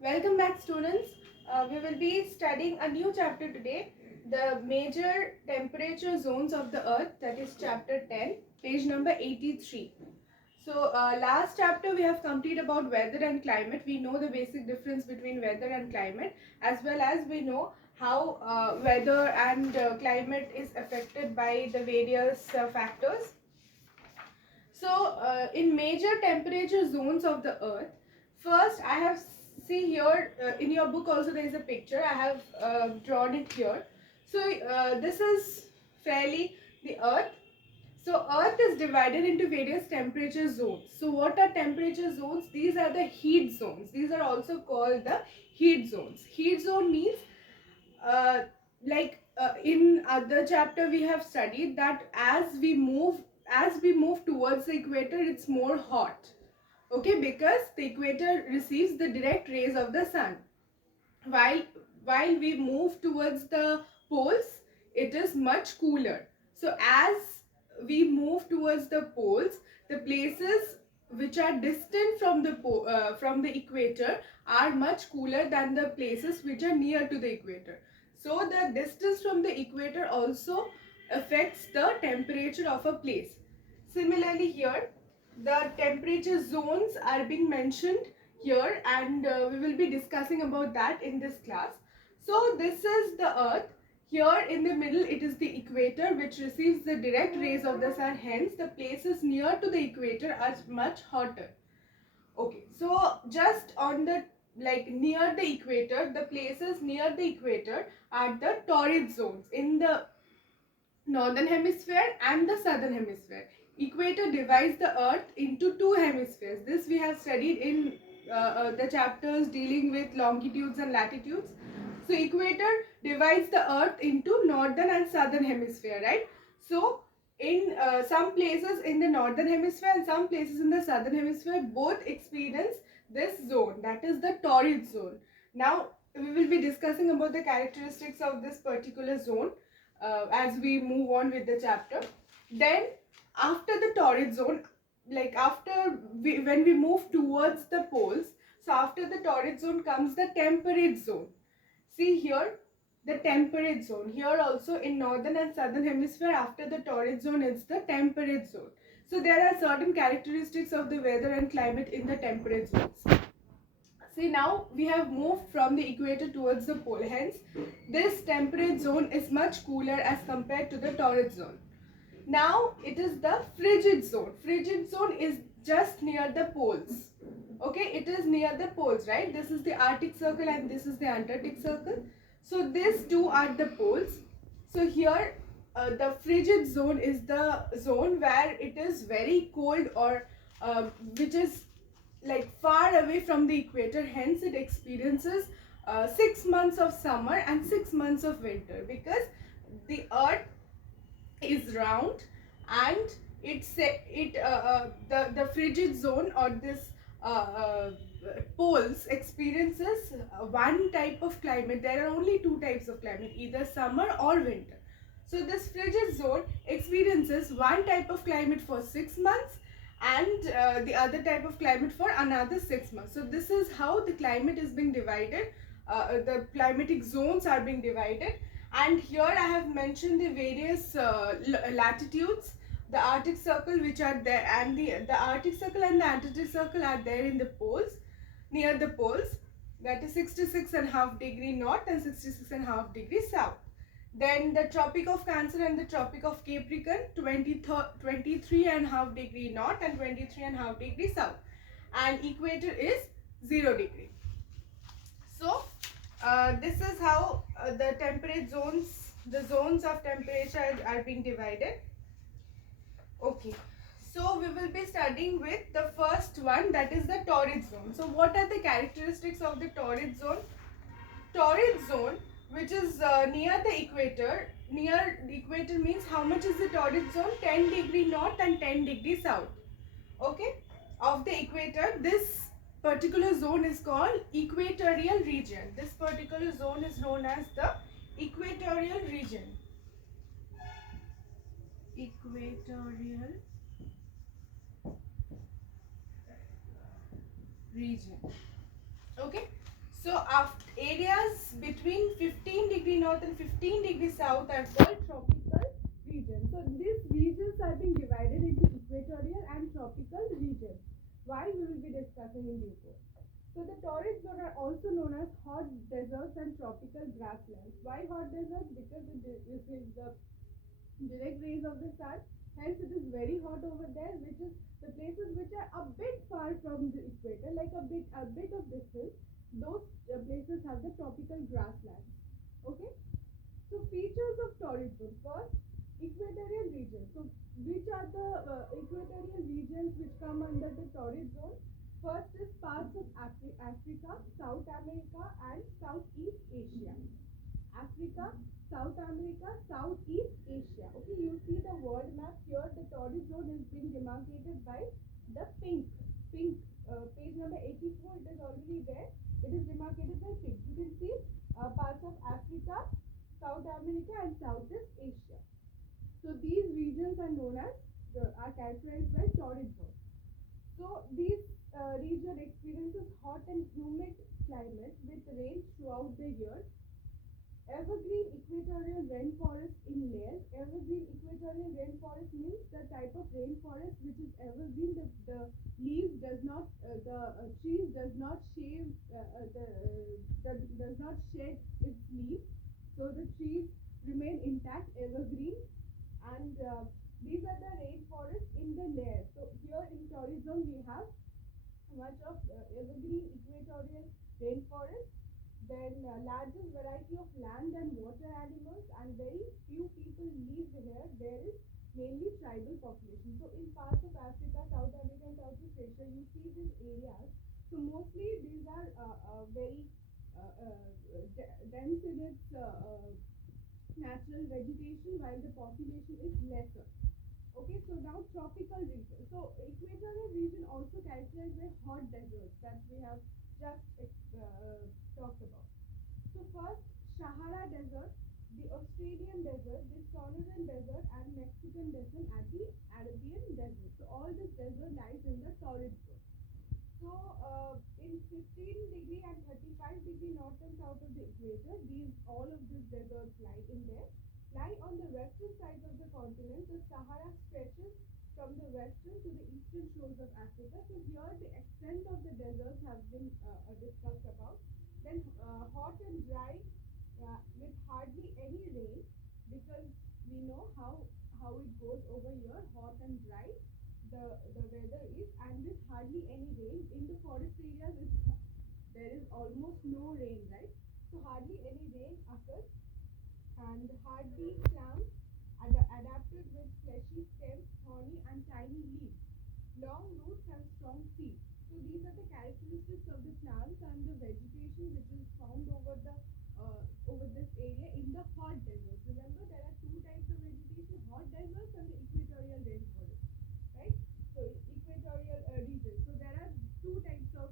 Welcome back, students. We will be studying a new chapter today, the major temperature zones of the earth, that is chapter 10, page number 83. So last chapter we have completed about weather and climate. We know the basic difference between weather and climate, as well as we know how weather and climate is affected by the various factors. So in major temperature zones of the earth, first I have see here in your book also there is a picture. I have drawn it here. So this is fairly the earth. So earth is divided into various temperature zones. So what are temperature zones? These are the heat zones. These are also called the heat zones. Heat zone means in other chapter we have studied that as we move towards the equator, it's more hot. Okay, because the equator receives the direct rays of the sun, while while we move towards the poles, it is much cooler. So as we move towards the poles, the places which are distant from the equator are much cooler than the places which are near to the equator. So the distance from the equator also affects the temperature of a place. Similarly here, the temperature zones are being mentioned here, and we will be discussing about that in this class. So this is the earth. Here in the middle it is the equator, which receives the direct rays of the sun. Hence the places near to the equator are much hotter. Okay, so just on the near the equator, the places near the equator are the torrid zones in the northern hemisphere and the southern hemisphere. Equator divides the earth into two hemispheres. This we have studied in the chapters dealing with longitudes and latitudes. So equator divides the earth into northern and southern hemisphere, right? So in some places in the northern hemisphere and some places in the southern hemisphere, both experience this zone, that is the torrid zone. Now we will be discussing about the characteristics of this particular zone as we move on with the chapter. Then after the torrid zone, when we move towards the poles, so after the torrid zone comes the temperate zone. See here, the temperate zone. Here also in northern and southern hemisphere, after the torrid zone is the temperate zone. So there are certain characteristics of the weather and climate in the temperate zones. See, now we have moved from the equator towards the pole. Hence, this temperate zone is much cooler as compared to the torrid zone. Now it is the frigid zone. Frigid zone is just near the poles. Okay, it is near the poles, right? This is the Arctic Circle and this is the Antarctic Circle. So these two are the poles. So here the frigid zone is the zone where it is very cold, or which is far away from the equator. Hence it experiences 6 months of summer and 6 months of winter, because the earth is round, and the frigid zone, or this poles, experiences one type of climate. There are only two types of climate, either summer or winter. So this frigid zone experiences one type of climate for 6 months, and the other type of climate for another 6 months. So this is how the climate is being divided. The climatic zones are being divided, and here I have mentioned the various latitudes. The Arctic Circle which are there, and the Arctic Circle and the Antarctic Circle are there in the poles, near the poles, that is 66.5 degree north and 66.5 degree south. Then the Tropic of Cancer and the Tropic of Capricorn, 23.5 degree north and 23.5 degree south, and equator is 0 degree. So this is how the temperate zones, the zones of temperature are being divided. Okay, so we will be studying with the first one, that is the torrid zone. So what are the characteristics of the torrid zone? Torrid zone, which is near the equator. Near the equator means how much is the torrid zone? 10 degree north and 10 degree south. Okay, of the equator. This particular zone is called equatorial region. This particular zone is known as the equatorial region. Equatorial region. Okay, So areas between 15 degree north and 15 degree south are called tropical regions. So these regions are being divided into equatorial and tropical regions. Why we will be discussing in due course. So the torrid zone are also known as hot deserts and tropical grasslands. Why hot deserts? Because it receives the direct rays of the sun. Hence, it is very hot over there, which is the places which are a bit far from the equator, like a bit of distance. Those places have the tropical grasslands. Okay. So features of torrid zone. First, equatorial region. So which are the equatorial regions which come under the torrid zone? First is parts of Africa, South America, and Southeast Asia. Africa, South America, Southeast Asia. Okay, you see the world map here. The torrid zone is being demarcated by the pink. Page number 84. It is already there. It is demarcated by pink. You can see parts of Africa, South America, and Southeast Asia. So these regions are known as are characterized by torrid zone. So these region experiences hot and humid climate with rain throughout the year. Evergreen equatorial rainforest in layers. Evergreen equatorial rainforest means the type of rainforest which is evergreen. The leaves does not, the trees does not shave, does not shed its leaves. So the trees remain intact, evergreen, and these are the rainforests in the layers. So here in Torrid Zone we have much of evergreen equatorial rainforest. Then largest variety of land and water animals, and very few people live here. There is mainly tribal population. So in parts of Africa, South America, and Southeast Asia, you see these areas. So mostly these are very dense in its natural vegetation, while the population is lesser. Okay, so now tropical region. So equatorial region also characterized by hot deserts that we have just talked about. So first, Sahara Desert, the Australian Desert, the Sonoran Desert, and Mexican Desert, and the Arabian Desert. So all this desert lies in the torrid zone. So in 15 degree and 35 degree north and south of the equator, all of these deserts lie in there. Lie on the western side of the continent, the Sahara stretches from the western to the eastern shores of Africa. So here the extent of the deserts have been discussed about. Then hot and dry with hardly any rain, because we know how it goes over here, hot and dry the weather is, and with hardly any rain. In the forest areas there is almost no rain, right? So hardly any rain occurs, and hard-beak plants adapted with fleshy stems, thorny and tiny leaves, long roots and strong seeds. So these are the characteristics of the plants and the vegetation which is found over this area in the hot deserts. Remember, there are two types of vegetation: hot deserts and the equatorial rainforest, right? So equatorial region. So there are two types of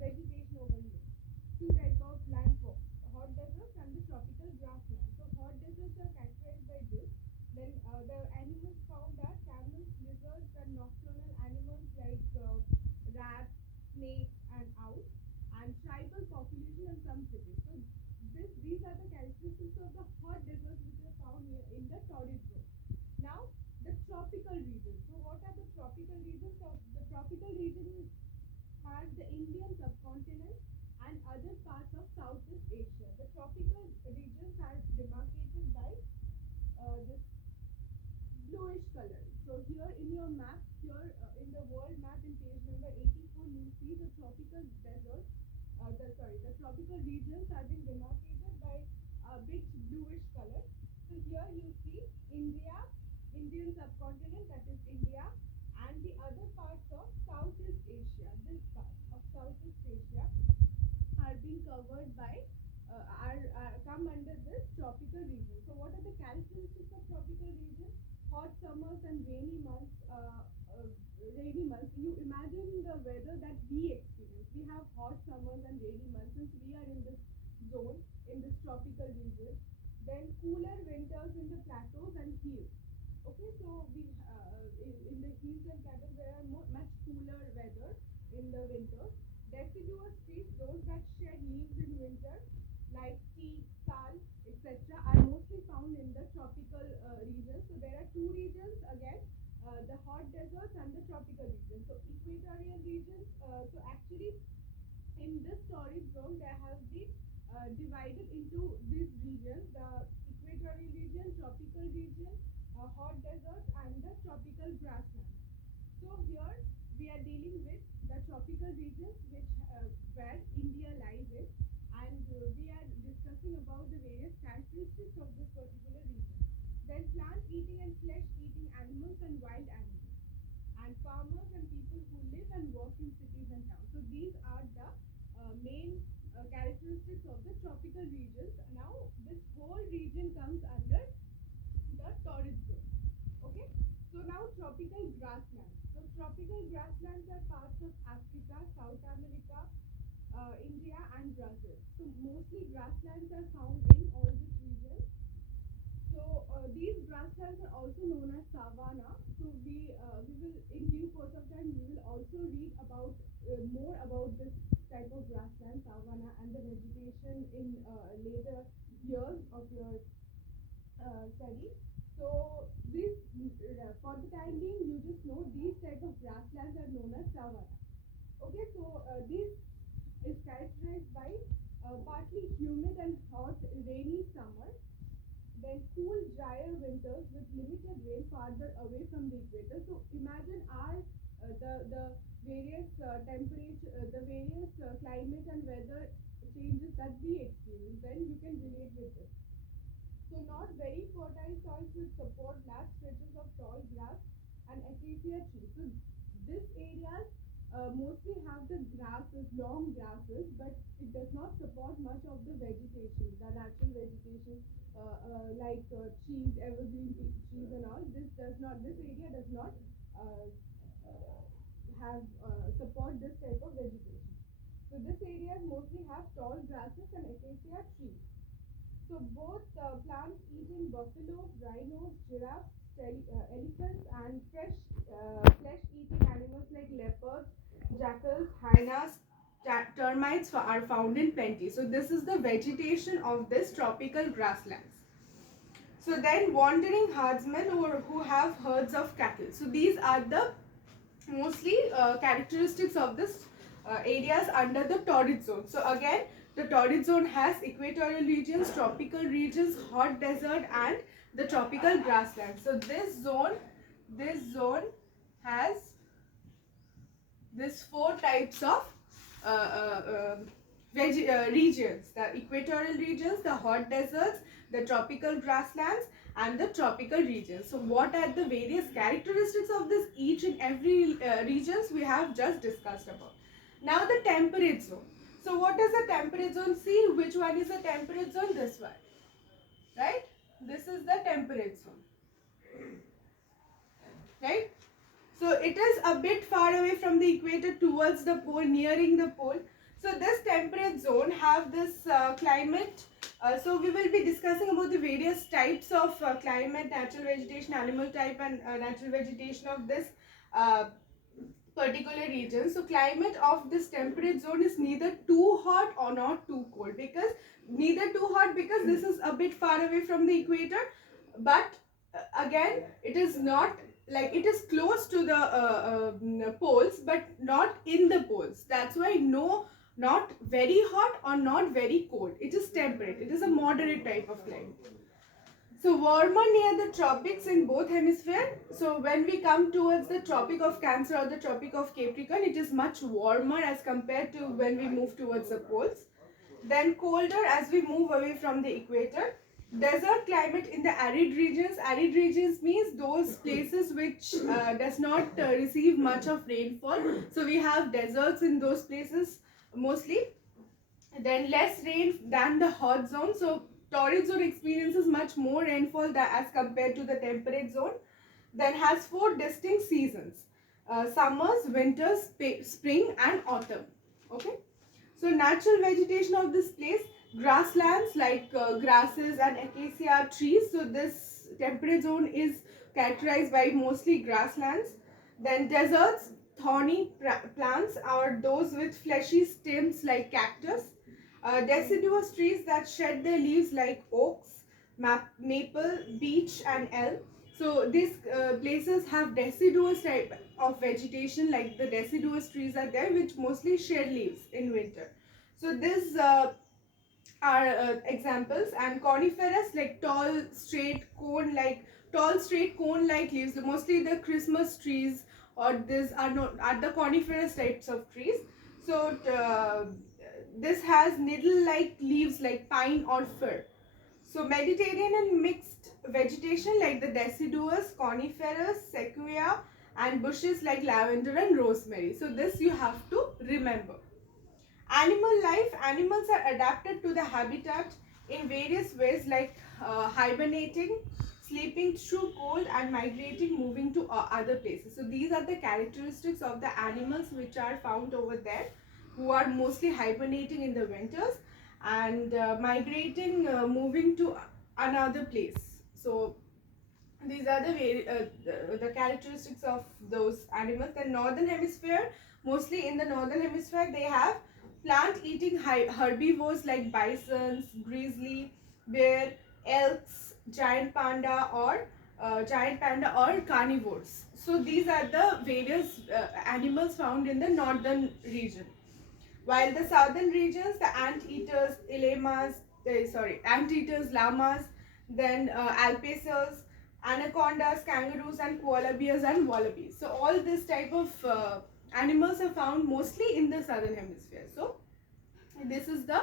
vegetation over here. Two types of landforms: hot deserts and the tropical grassland. So hot deserts are characterized by this. Then the animals found are camels, lizards, and nocturnal animals like rats, snakes, and owls, and tribal population and some cities. So these are the characteristics of the hot deserts which are found here in the torrid zone. Now the tropical region. So what are the tropical regions? So the tropical region has the Indian subcontinent and other parts of Southeast Asia. The tropical regions are demarcated by this bluish color. So here in your map, in the world map in page number 84, you see the tropical deserts. The tropical regions have been demarcated by a big bluish color. So here you see Indian subcontinent, that is India, and the other parts of Southeast Asia. This part of Southeast Asia are being covered by come under this tropical region. So what are the characteristics of tropical region? Hot summers and rainy months. You imagine the weather that we experience. We have hot summers and rainy months since we are in this zone, in this tropical region. Then cooler winters in the plateaus and hills. Okay, so we in the hills and plateaus there are much cooler weather in the winters. Deciduous trees, those that shed two regions again, the hot deserts and the tropical regions. So equatorial regions, so actually in this torrid zone there has been divided into these regions: the equatorial region, tropical region, hot deserts, and the tropical grasslands. So here we are dealing with the tropical regions, which where India lies in, and we are discussing about the various characteristics of this particular region. Then plant-eating and flesh-eating animals and wild animals, and farmers and people who live and work in cities and towns. So these are the main characteristics of the tropical regions. Now this whole region comes under the torrid zone. Okay. So now tropical grasslands. So tropical grasslands are parts of Africa, South America, India, and Brazil. So mostly grasslands are found in all these regions. So these grasslands are also known as savanna. So we will in due course of time we will also read about more about this type of grassland, savanna, and the vegetation in later years of your study. So this for the time being you just know these type of grasslands are known as savanna. Okay, so this is characterized by partly humid and hot rainy summer, then cool, drier winters with limited rain farther away from the equator. So imagine our the various temperature, the various climate and weather changes that we experience. Then you can relate with this. So not very fertile soils will support large stretches of tall grass and acacia trees. So this areas mostly have the grasses, long grasses, but it does not support much of the vegetation, the natural vegetation like trees, evergreen trees and all. This area does not have support this type of vegetation. So this area mostly have tall grasses and acacia trees. So both plant-eating buffaloes, rhinos, giraffes, elephants, and flesh-eating animals like leopards, jackals, hyenas, termites are found in plenty. So this is the vegetation of this tropical grasslands. So then wandering herdsmen who have herds of cattle. So these are the mostly characteristics of this areas under the torrid zone. So again, the torrid zone has equatorial regions, tropical regions, hot desert, and the tropical grassland. So this zone has these four types of regions: the equatorial regions, the hot deserts, the tropical grasslands, and the tropical regions. So what are the various characteristics of this each and every regions we have just discussed about. Now the temperate zone. So what is the temperate zone? See which one is the temperate zone? This one, right? This is the temperate zone, right? So it is a bit far away from the equator towards the pole, nearing the pole. So this temperate zone have this climate. So we will be discussing about the various types of climate, natural vegetation, animal type, and natural vegetation of this particular region. So climate of this temperate zone is neither too hot or not too cold, because neither too hot because this is a bit far away from the equator, but again it is not like it is close to the poles but not in the poles. That's why not very hot or not very cold. It is temperate. It is a moderate type of climate. So warmer near the tropics in both hemispheres. So when we come towards the Tropic of Cancer or the Tropic of Capricorn, it is much warmer as compared to when we move towards the poles. Then colder as we move away from the equator. Desert climate in the arid regions. Arid regions means those places which does not receive much of rainfall. So we have deserts in those places mostly. Then less rain than the hot zone. So torrid zone experiences much more rainfall as compared to the temperate zone. Then has 4 distinct seasons: summers, winters, spring, and autumn. Okay. So natural vegetation of this place: grasslands like grasses and acacia trees. So this temperate zone is characterized by mostly grasslands. Then deserts, thorny plants are those with fleshy stems like cactus. Deciduous trees that shed their leaves like oaks, maple, beech, and elm. So these places have deciduous type of vegetation, like the deciduous trees are there, which mostly shed leaves in winter. So these are examples. And coniferous, like tall straight cone like leaves, mostly the Christmas trees or this are the coniferous types of trees. So this has needle like leaves like pine or fir. So Mediterranean and mixed vegetation like the deciduous, coniferous, sequoia, and bushes like lavender and rosemary. So this you have to remember. Animal life. Animals are adapted to the habitat in various ways, like hibernating, sleeping through cold, and migrating, moving to other places. So these are the characteristics of the animals which are found over there, who are mostly hibernating in the winters and migrating, moving to another place. So these are the characteristics of those animals. The northern hemisphere, mostly in the northern hemisphere, they have plant eating herbivores like bisons, grizzly bear, elks, giant panda or carnivores. So these are the various animals found in the northern region. While the southern regions, the anteaters, llamas, then alpacers, anacondas, kangaroos, and koala bears and wallabies. So all this type of animals are found mostly in the southern hemisphere. So this is the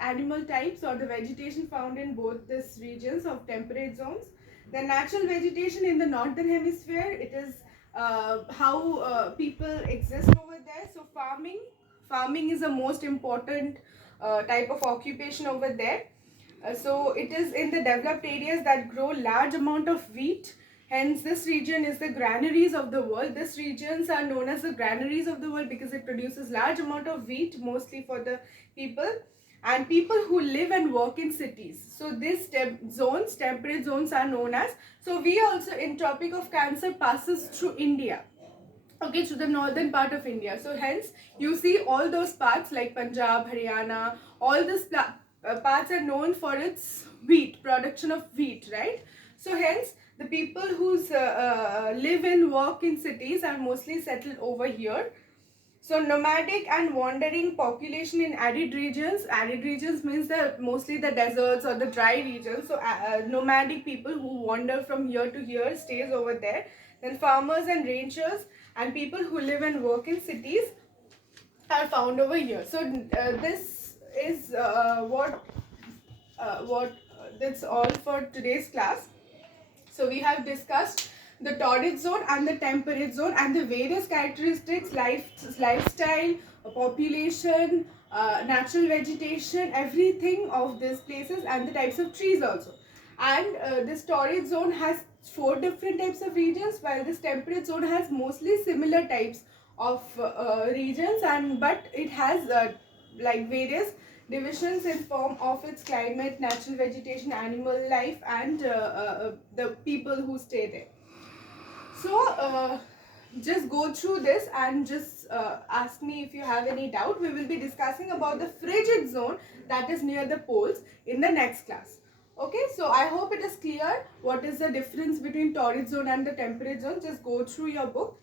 animal types or the vegetation found in both these regions of temperate zones. The natural vegetation in the northern hemisphere, it is how people exist over there. So farming is the most important type of occupation over there. So it is in the developed areas that grow large amount of wheat. Hence, this region is the granaries of the world. These regions are known as the granaries of the world because it produces large amount of wheat, mostly for the people and people who live and work in cities. So these temperate zones are known as. So we also in Tropic of Cancer passes through India. Okay, to the northern part of India. So hence you see all those parts like Punjab, Haryana, all these parts are known for its wheat, production of wheat, right? So hence the people who live and work in cities are mostly settled over here. So nomadic and wandering population in arid regions. Arid regions means mostly the deserts or the dry regions. So nomadic people who wander from here to here stays over there. Then farmers and ranchers and people who live and work in cities are found over here. So this is that's all for today's class. So we have discussed the torrid zone and the temperate zone and the various characteristics, lifestyle, population, natural vegetation, everything of these places and the types of trees also. And this torrid zone has 4 different types of regions, while this temperate zone has mostly similar types of regions, and but it has like various divisions in form of its climate, natural vegetation, animal life, and the people who stay there. So just go through this and just ask me if you have any doubt. We will be discussing about the frigid zone that is near the poles in the next class. Okay, so I hope it is clear what is the difference between torrid zone and the temperate zone. Just go through your book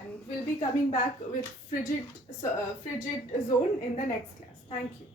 and we'll be coming back with frigid zone in the next class. Thank you.